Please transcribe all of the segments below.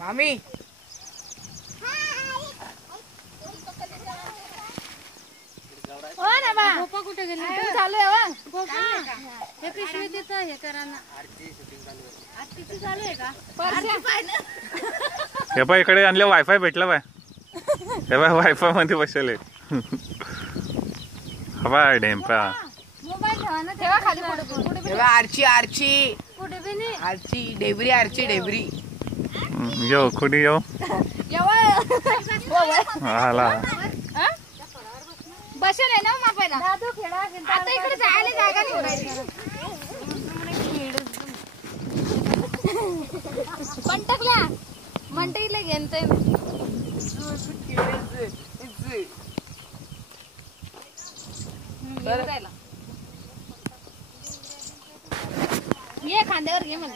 मामी हो ना बा गोपा कुठे गेली चालू आहे वा गोपा हे पिशवी तिथं हे करा ना आरतीची चालू आहे का हे बाय इकडे आणले वायफाय भेटला बाय हे बाय वायफाय मध्ये बसले बाय डेंपा मोबाईल ठेवा ना ठेवा खाली पुढे तेव्हा आरची आरची कुठे बी नाही आरची डेबरी आरची डेबरी येऊ कुठे येऊ आला बसेल आहे ना मापायला दादू खेळा आता इकडे जायला जागा ठेवायची पंटकल्या मंटईला घेणतोय ये खांद्यावर घे मला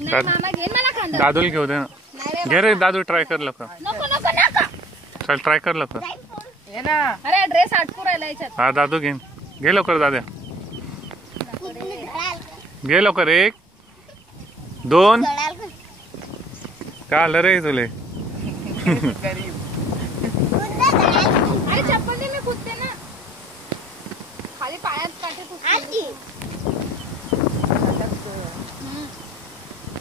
नाही मामा घे मला खांद्यावर दादूला घेऊ दे ना घे रे दादू ट्राय कर लवकर नको नको नको चल ट्राय कर लवकर ये ना अरे ड्रेस अटकू राहिला याच्यात हा दादू घे घे लवकर दादा घे लवकर 1 2 का आलं रे तुले गरीब अरे चप्पल